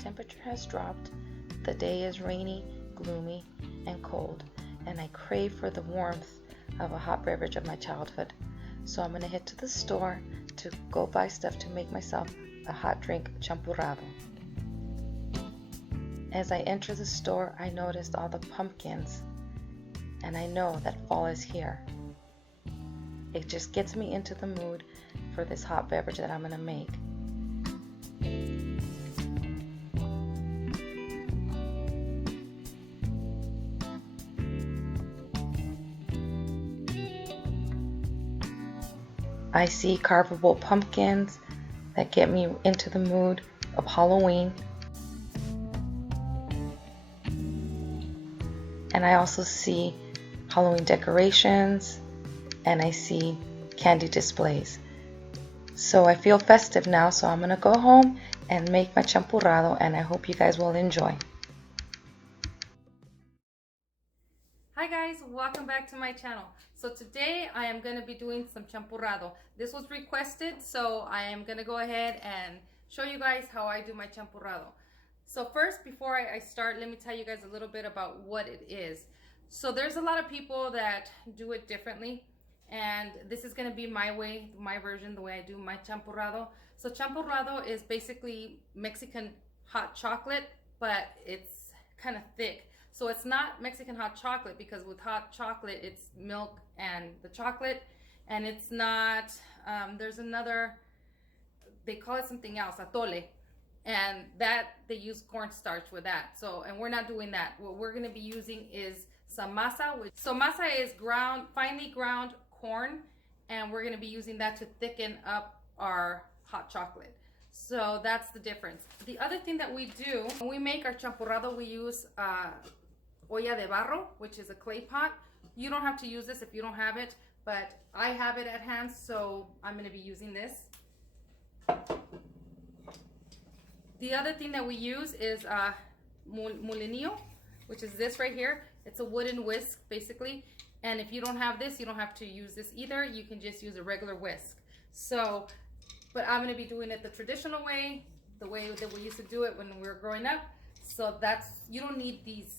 temperature has dropped, the day is rainy, gloomy, and cold, and I crave for the warmth of a hot beverage of my childhood. So I'm going to head to the store to go buy stuff to make myself a hot drink, Champpurado. As I enter the store, I noticed all the pumpkins, and I know that fall is here. It just gets me into the mood for this hot beverage that I'm going to make. I see carvable pumpkins that get me into the mood of Halloween. And I also see Halloween decorations, and I see candy displays. So I feel festive now, so I'm gonna go home and make my Champpurado, and I hope you guys will enjoy. Hi guys, welcome back to my channel. So today I am going to be doing some Champpurado. This was requested, so I am going to go ahead and show you guys how I do my Champpurado. So first, before I start, let me tell you guys a little bit about what it is. So there's a lot of people that do it differently, and this is going to be my way, my version, the way I do my Champpurado. So Champpurado is basically Mexican hot chocolate, but it's kind of thick. So it's not Mexican hot chocolate, because with hot chocolate, it's milk and the chocolate, and it's not, there's another, they call it something else, atole, and that they use cornstarch with that. So, and we're not doing that. What we're gonna be using is some masa. So masa is finely ground corn, and we're gonna be using that to thicken up our hot chocolate. So that's the difference. The other thing that we do, when we make our Champpurado, we use olla de barro, which is a clay pot. You don't have to use this if you don't have it, but I have it at hand, so I'm going to be using this. The other thing that we use is molinillo, which is this right here. It's a wooden whisk, basically. And if you don't have this, you don't have to use this either. You can just use a regular whisk. So, but I'm going to be doing it the traditional way, the way that we used to do it when we were growing up. So that's, you don't need these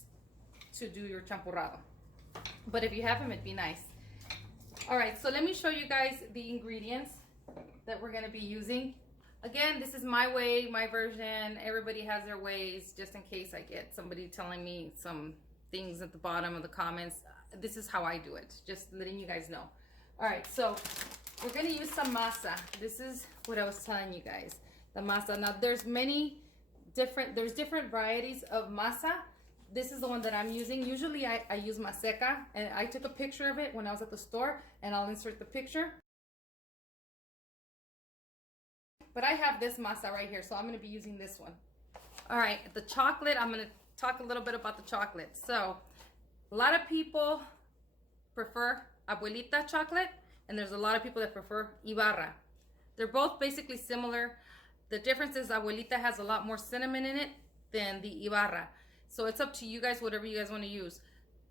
to do your Champpurado, but if you have them, it'd be nice. All right, so let me show you guys the ingredients that we're going to be using. Again, this is my way, my version. Everybody has their ways, just in case I get somebody telling me some things at the bottom of the comments. This is how I do it, just letting you guys know. All right, so we're going to use some masa. This is what I was telling you guys, the masa. Now there's different varieties of masa. This is the one that I'm using. Usually I use maseca, and I took a picture of it when I was at the store, and I'll insert the picture. But I have this masa right here, so I'm going to be using this one. All right, the chocolate, I'm going to talk a little bit about the chocolate. So a lot of people prefer abuelita chocolate, and there's a lot of people that prefer Ibarra. They're both basically similar. The difference is abuelita has a lot more cinnamon in it than the Ibarra. So it's up to you guys, whatever you guys want to use.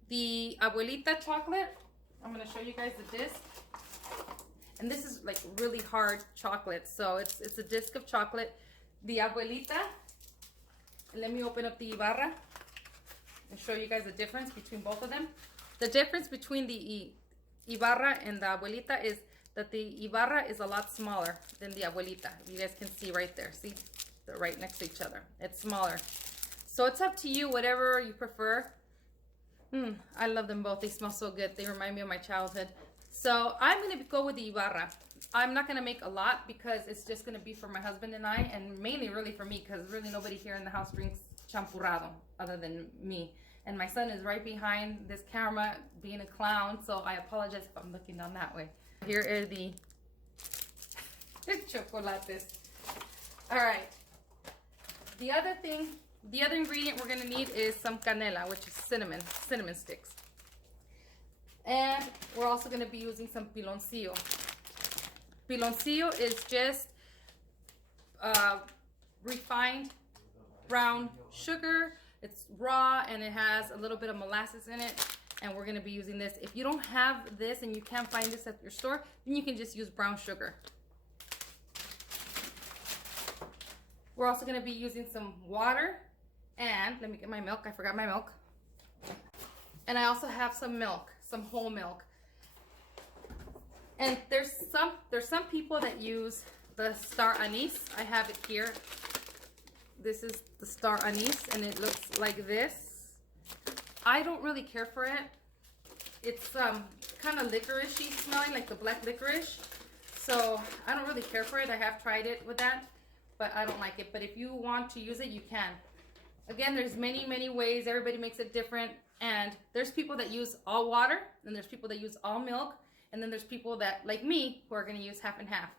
The abuelita chocolate, I'm going to show you guys the disc. And this is like really hard chocolate. So it's a disc of chocolate. The abuelita, let me open up the Ibarra and show you guys the difference between both of them. The difference between the Ibarra and the abuelita is that the Ibarra is a lot smaller than the abuelita. You guys can see right there. See, they're right next to each other. It's smaller. So it's up to you, whatever you prefer. I love them both. They smell so good. They remind me of my childhood. So I'm going to go with the Ibarra. I'm not going to make a lot because it's just going to be for my husband and I, and mainly really for me, because really nobody here in the house drinks Champpurado other than me. And my son is right behind this camera being a clown, so I apologize if I'm looking down that way. Here are the chocolates. All right. The other ingredient we're going to need is some canela, which is cinnamon sticks. And we're also going to be using some piloncillo. Piloncillo is just refined brown sugar. It's raw and it has a little bit of molasses in it. And we're going to be using this. If you don't have this and you can't find this at your store, then you can just use brown sugar. We're also going to be using some water, and let me get my milk. I forgot my milk. And I also have some milk, some whole milk. And there's some people that use the star anise. I have it here. This is the star anise, and it looks like this. I don't really care for it. It's kind of licorice-y smelling, like the black licorice. So I don't really care for it. I have tried it with that, but I don't like it. But if you want to use it, you can. Again, there's many ways. Everybody makes it different. And there's people that use all water, and there's people that use all milk, and then there's people that, like me, who are going to use half and half.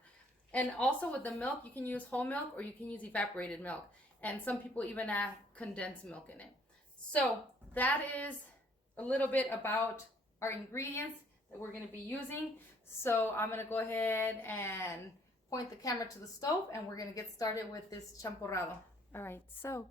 And also with the milk, you can use whole milk or you can use evaporated milk. And some people even add condensed milk in it. So that is a little bit about our ingredients that we're going to be using. So I'm going to go ahead and point the camera to the stove, and we're going to get started with this champpurado. All right, so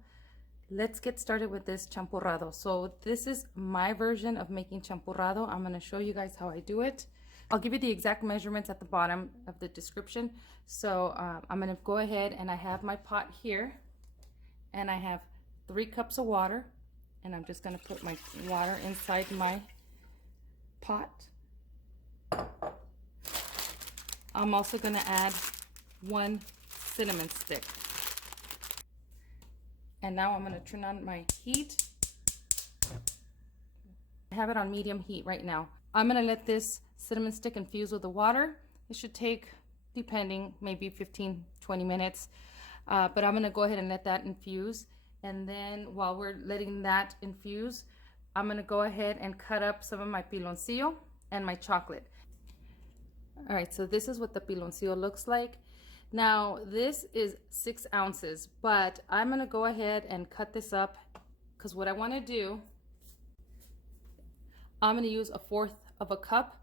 let's get started with this champpurado. So this is my version of making champpurado. I'm going to show you guys how I do it. I'll give you the exact measurements at the bottom of the description. So I'm going to go ahead, and I have my pot here, and I have 3 cups of water, and I'm just going to put my water inside my pot. I'm also going to add 1 cinnamon stick. And now I'm going to turn on my heat. I have it on medium heat right now. I'm going to let this cinnamon stick infuse with the water. It should take, depending, maybe 15-20 minutes. But I'm going to go ahead and let that infuse. And then while we're letting that infuse, I'm going to go ahead and cut up some of my piloncillo and my chocolate. All right, so this is what the piloncillo looks like. Now, this is 6 ounces, but I'm going to go ahead and cut this up because what I want to do, I'm going to use 1/4 of a cup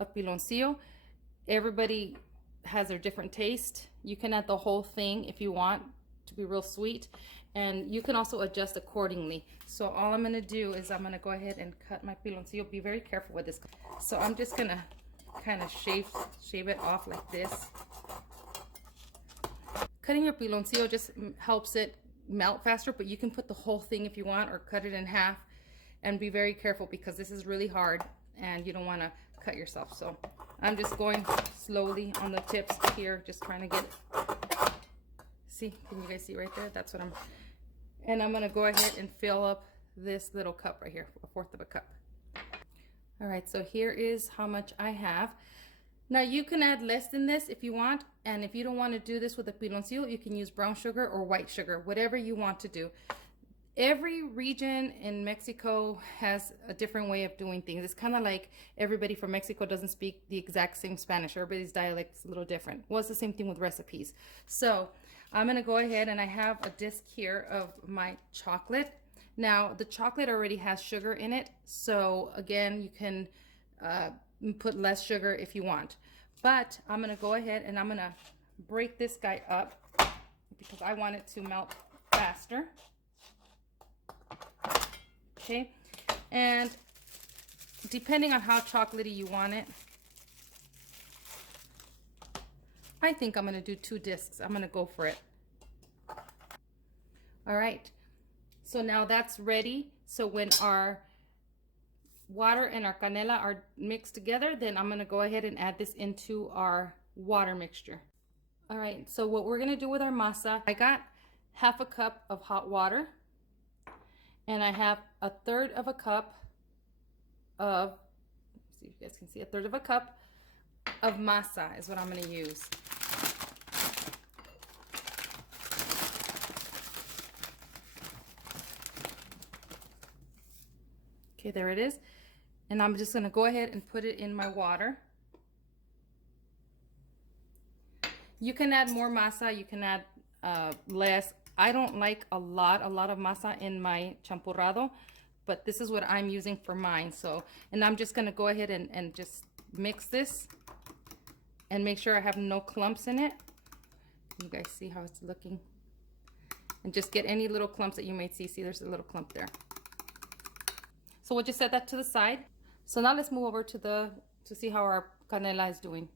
of piloncillo. Everybody has their different taste. You can add the whole thing if you want to be real sweet, and you can also adjust accordingly. So all I'm going to do is I'm going to go ahead and cut my piloncillo. Be very careful with this. So I'm just going to kind of shave it off like this. Cutting your piloncillo just helps it melt faster, but you can put the whole thing if you want, or cut it in half. And be very careful because this is really hard and you don't want to cut yourself. So I'm just going slowly on the tips here, just trying to get it. See, can you guys see right there? That's what and I'm going to go ahead and fill up this little cup right here, 1/4 of a cup. All right, so here is how much I have. Now you can add less than this if you want, and if you don't want to do this with the piloncillo, you can use brown sugar or white sugar, whatever you want to do. Every region in Mexico has a different way of doing things. It's kind of like everybody from Mexico doesn't speak the exact same Spanish. Everybody's dialect is a little different. Well, it's the same thing with recipes. So I'm going to go ahead, and I have a disc here of my chocolate. Now, the chocolate already has sugar in it. So again, you can put less sugar if you want. But I'm going to go ahead and I'm going to break this guy up because I want it to melt faster. Okay, and depending on how chocolatey you want it, I think I'm going to do 2 discs. I'm going to go for it. All right, so now that's ready. So when our water and our canela are mixed together, then I'm going to go ahead and add this into our water mixture. All right, so what we're going to do with our masa, I got 1/2 cup of hot water. And I have 1/3 of a cup of, see if you guys can see, 1/3 of a cup of masa is what I'm going to use. Okay, there it is. And I'm just going to go ahead and put it in my water. You can add more masa, you can add less. I don't like a lot of masa in my champpurado, but this is what I'm using for mine. So, and I'm just gonna go ahead and just mix this and make sure I have no clumps in it. You guys see how it's looking? And just get any little clumps that you might see. See, there's a little clump there. So we'll just set that to the side. So now let's move over to see how our canela is doing.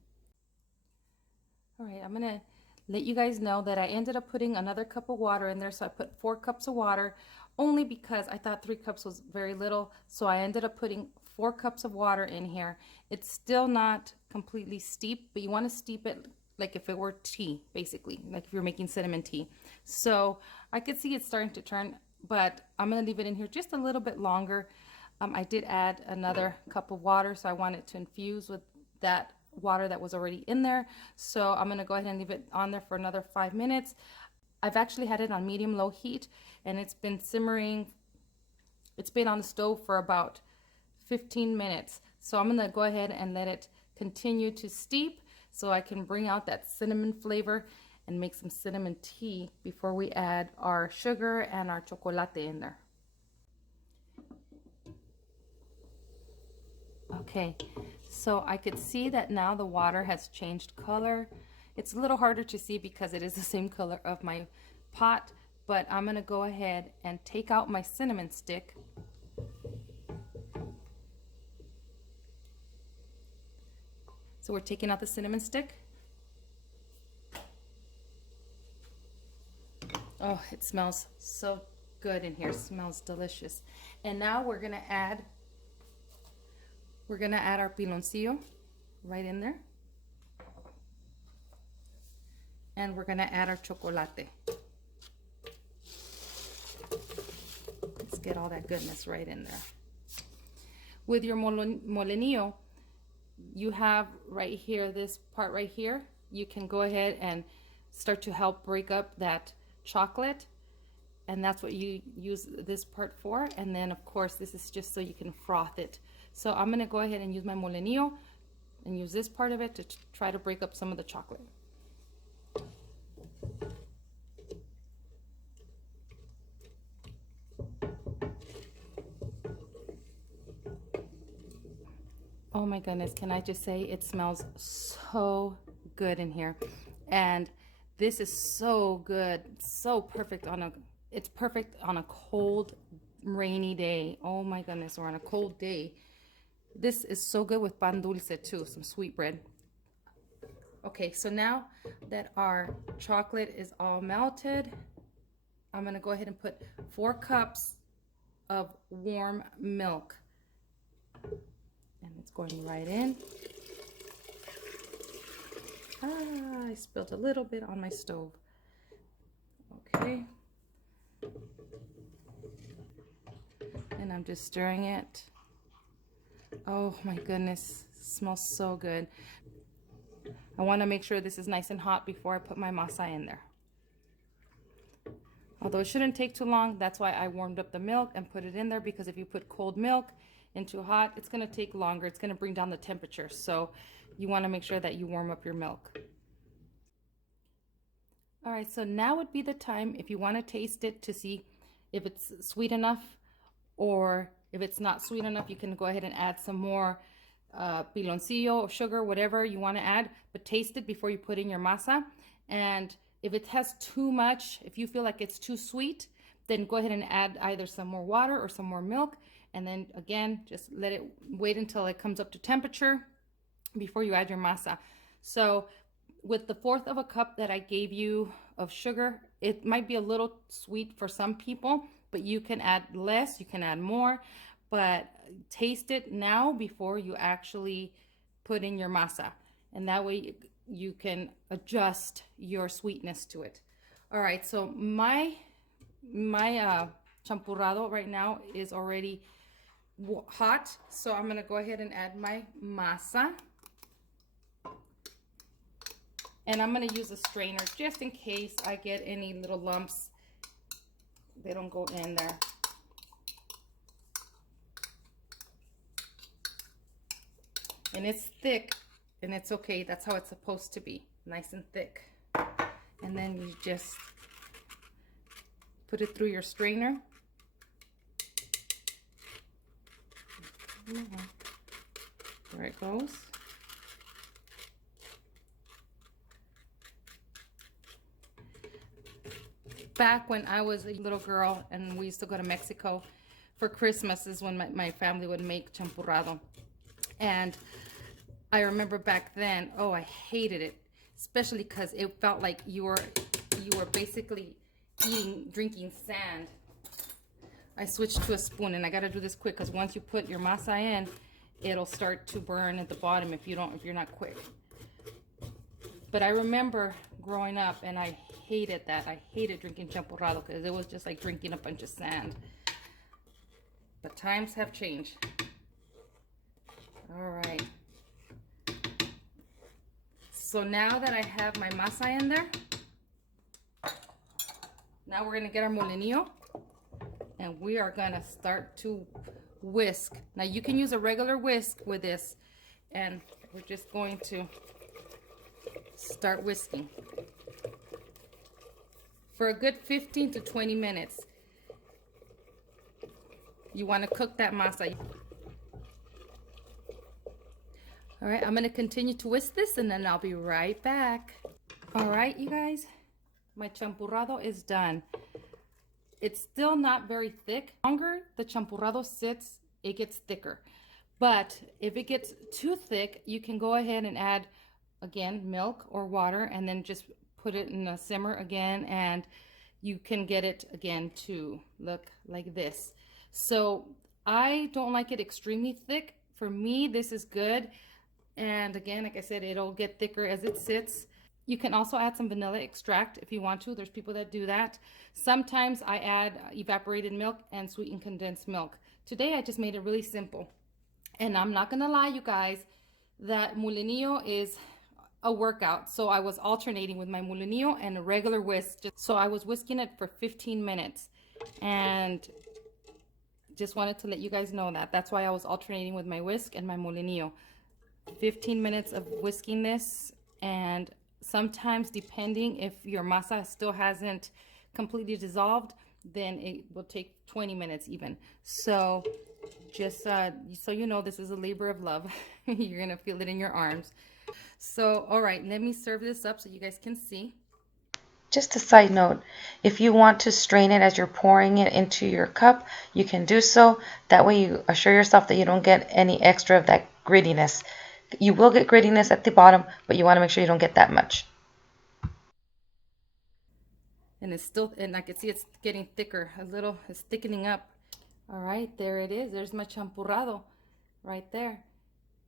All right, I'm gonna let you guys know that I ended up putting another cup of water in there. So I put 4 cups of water only because I thought 3 cups was very little. So I ended up putting 4 cups of water in here. It's still not completely steep, but you want to steep it like if it were tea, basically, like if you're making cinnamon tea. So I could see it starting to turn, but I'm going to leave it in here just a little bit longer. I did add another cup of water, so I want it to infuse with that water that was already in there. So I'm going to go ahead and leave it on there for another 5 minutes. I've actually had it on medium-low heat, and it's been simmering. It's been on the stove for about 15 minutes. So I'm going to go ahead and let it continue to steep so I can bring out that cinnamon flavor and make some cinnamon tea before we add our sugar and our chocolate in there. Okay, so I could see that now the water has changed color. It's a little harder to see because it is the same color of my pot, but I'm going to go ahead and take out my cinnamon stick. So we're taking out the cinnamon stick. Oh, it smells so good in here. It smells delicious. And now we're going to add our piloncillo right in there. And we're going to add our chocolate. Let's get all that goodness right in there. With your molenillo, you have right here, this part right here, you can go ahead and start to help break up that chocolate, and that's what you use this part for. And then of course this is just so you can froth it. So I'm going to go ahead and use my molenillo and use this part of it to try to break up some of the chocolate. Oh my goodness, can I just say it smells so good in here. And this is so good, so perfect it's perfect on a cold, rainy day. Oh my goodness, or on a cold day. This is so good with pan dulce too, some sweet bread. Okay, so now that our chocolate is all melted, I'm gonna go ahead and put 4 cups of warm milk. And it's going right in. I spilled a little bit on my stove. Okay. And I'm just stirring it. Oh my goodness, it smells so good. I want to make sure this is nice and hot before I put my masa in there. Although it shouldn't take too long, that's why I warmed up the milk and put it in there, because if you put cold milk into hot, it's going to take longer. It's going to bring down the temperature. So you want to make sure that you warm up your milk. All right, so now would be the time if you want to taste it to see if it's sweet enough, or if it's not sweet enough, you can go ahead and add some more piloncillo, sugar, whatever you want to add, but taste it before you put in your masa. And if it has too much, if you feel like it's too sweet, then go ahead and add either some more water or some more milk. And then again, just let it wait until it comes up to temperature before you add your masa. So with the 1/4 of a cup that I gave you of sugar, it might be a little sweet for some people, but you can add less, you can add more, but taste it now before you actually put in your masa. And that way you can adjust your sweetness to it. All right, so my champpurado right now is already hot, so I'm gonna go ahead and add my masa, and I'm gonna use a strainer just in case I get any little lumps. They don't go in there. And it's thick, and it's okay. That's how it's supposed to be, nice and thick. And then you just put it through your strainer. There it goes. Back when I was a little girl and we used to go to Mexico for Christmas is when my family would make champpurado. And I remember back then, oh, I hated it. especially because it felt like you were basically drinking sand. I switched to a spoon, and I got to do this quick because once you put your masa in, it'll start to burn at the bottom if you're not quick. But I remember growing up, and I hated that. I hated drinking champpurado because it was just like drinking a bunch of sand. But times have changed. All right. So now that I have my masa in there, now we're gonna get our molinillo, and we are gonna start to whisk. Now you can use a regular whisk with this, and we're just going to start whisking for a good 15 to 20 minutes. You want to cook that masa. All right, I'm going to continue to whisk this, and then I'll be right back. All right, you guys, my champpurado is done. It's still not very thick. The longer the champpurado sits, it gets thicker. But if it gets too thick, you can go ahead and add, again, milk or water, and then just put it in a simmer again, and you can get it again to look like this. So I don't like it extremely thick. For me, this is good. And again, like I said, it'll get thicker as it sits. You can also add some vanilla extract if you want to. There's people that do that. Sometimes I add evaporated milk and sweetened condensed milk. Today I just made it really simple. And I'm not gonna lie, you guys, that molinillo is a workout. So I was alternating with my molinillo and a regular whisk. So I was whisking it for 15 minutes. And just wanted to let you guys know that. That's why I was alternating with my whisk and my molinillo. 15 minutes of whisking this, and sometimes depending if your masa still hasn't completely dissolved, then it will take 20 minutes even. So just so you know, this is a labor of love. You're gonna feel it in your arms. So all right, let me serve this up so you guys can see. Just a side note, if you want to strain it as you're pouring it into your cup, you can do so. That way you assure yourself that you don't get any extra of that grittiness. You will get grittiness at the bottom, but you want to make sure you don't get that much. And it's still, and I can see it's getting thicker a little. It's thickening up. All right, there it is. There's my champpurado right there.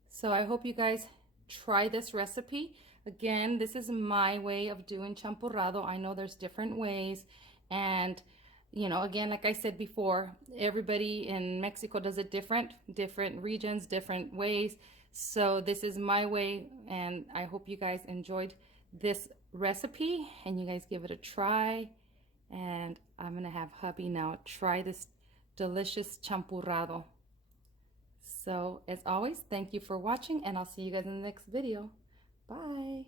So I hope you guys try this recipe. Again, this is my way of doing champpurado. I know there's different ways, and you know, again, like I said before, everybody in Mexico does it different regions, different ways. So this is my way, and I hope you guys enjoyed this recipe and you guys give it a try. And I'm gonna have hubby now try this delicious champpurado. So as always, thank you for watching, and I'll see you guys in the next video. Bye.